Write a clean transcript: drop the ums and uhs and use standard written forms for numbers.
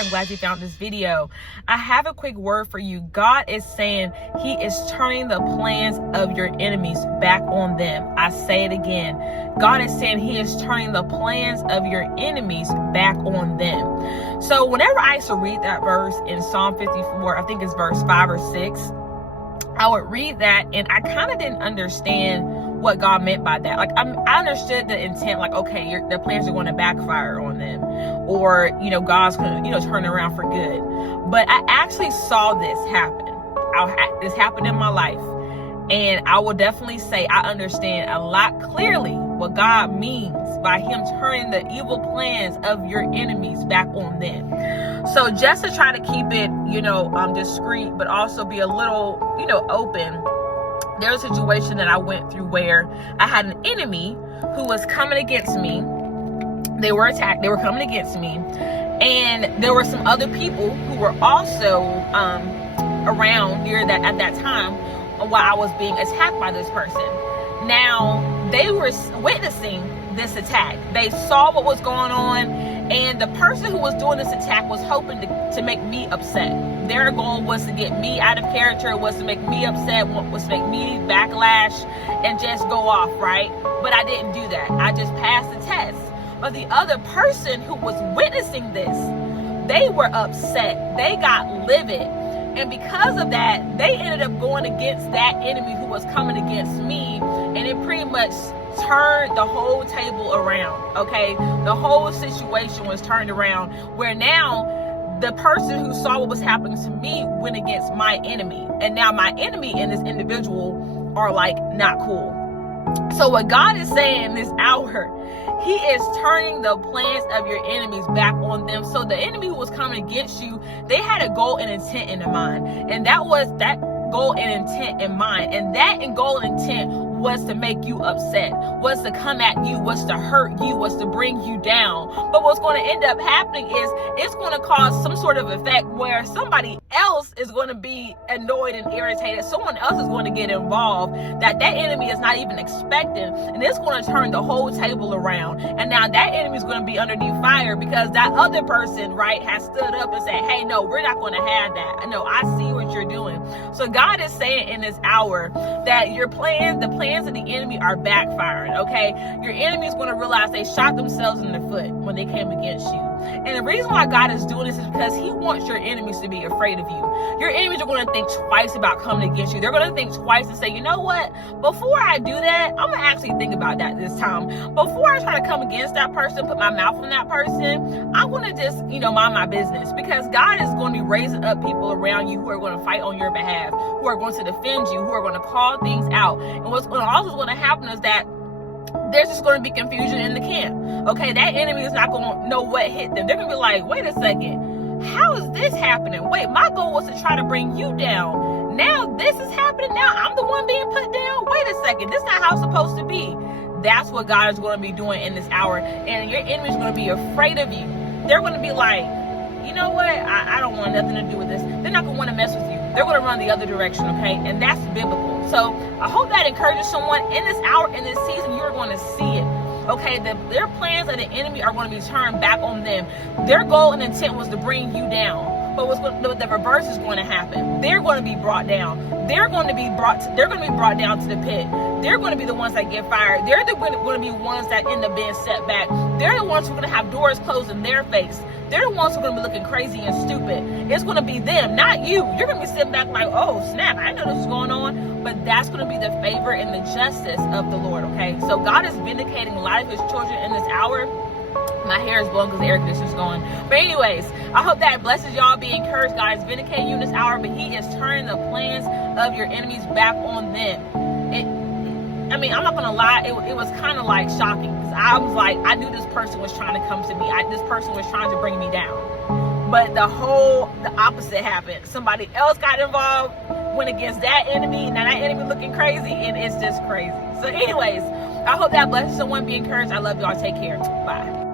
I'm glad you found this video. I have a quick word for you. God is saying he is turning the plans of your enemies back on them. I say it again. God is saying he is turning the plans of your enemies back on them. So whenever I used to read that verse in Psalm 54, I think it's verse 5 or 6, I would read that and I kind of didn't understand what God meant by that. Like, I understood the intent, like, okay, the plans are going to backfire on them, or, God's going to, turn around for good. But I actually saw this happen. This happened in my life. And I will definitely say I understand a lot clearly what God means by him turning the evil plans of your enemies back on them. So just to try to keep it, discreet, but also be a little, open, there was a situation that I went through where I had an enemy who was coming against me. They were attacked. They were coming against me. And there were some other people who were also around here at that time while I was being attacked by this person. Now, they were witnessing this attack. They saw what was going on, and the person who was doing this attack was hoping to make me upset. Their goal was to get me out of character, was to make me upset, was to make me backlash and just go off, right? But I didn't do that. I just passed the test. But the other person who was witnessing this, they were upset. They got livid. And because of that, they ended up going against that enemy who was coming against me. And it pretty much turned the whole table around, okay? The whole situation was turned around, where now the person who saw what was happening to me went against my enemy. And now my enemy and this individual are like not cool. So what God is saying this hour, he is turning the plans of your enemies back on them. So the enemy who was coming against you, they had a goal and intent in mind. And that was that goal and intent in mind. And that goal and intent was to make you upset, was to come at you, was to hurt you, was to bring you down. But what's going to end up happening is it's going to cause some sort of effect where somebody else is going to be annoyed and irritated. Someone else is going to get involved that enemy is not even expecting. And it's going to turn the whole table around. And now that enemy is going to be underneath fire because that other person, right, has stood up and said, hey, no, we're not going to have that. No, I see what you're doing. So God is saying in this hour that your plans, the plans of the enemy are backfiring, okay? Your enemy is going to realize they shot themselves in the foot when they came against you. And the reason why God is doing this is because he wants your enemies to be afraid of you. Your enemies are going to think twice about coming against you. They're going to think twice and say, you know what? Before I do that, I'm going to actually think about that this time. Before I try to come against that person, put my mouth on that person, I'm going to just, mind my business, because God is going to be raising up people around you who are going to fight on your behalf, who are going to defend you, who are going to call things out. And what's also going to happen is that there's just going to be confusion in the camp. Okay, that enemy is not going to know what hit them. They're going to be like, wait a second, how is this happening? Wait, my goal was to try to bring you down. Now this is happening. Now I'm the one being put down. Wait a second, this is not how it's supposed to be. That's what God is going to be doing in this hour. And your enemy is going to be afraid of you. They're going to be like, you know what? I don't want nothing to do with this. They're not going to want to mess with you. They're going to run the other direction, okay? And that's biblical. So I hope that encourages someone in this hour, in this season. You're going to see it, okay? Their plans of the enemy are going to be turned back on them. Their goal and intent was to bring you down. But the reverse is going to happen. They're going to be brought down. They're going to be brought down to the pit. They're going to be the ones that get fired. They're going to be ones that end up being set back. They're the ones who are going to have doors closed in their face. They're the ones who are going to be looking crazy and stupid. It's going to be them, not you. You're going to be sitting back like, oh, snap, I know this is going on. But that's going to be the favor and the justice of the Lord, okay? So God is vindicating a lot of his children in this hour. My hair is blowing because the air conditioner's going. But anyways, I hope that blesses y'all. Be encouraged. God is vindicating you in this hour, but he is turning the plans of your enemies back on them. I'm not going to lie. It was kind of like shocking. I was like, I knew this person was trying to come to me. This person was trying to bring me down. But the opposite happened. Somebody else got involved, went against that enemy. Now that enemy looking crazy, and it's just crazy. So anyways, I hope that blesses someone. Be encouraged. I love y'all. Take care. Bye.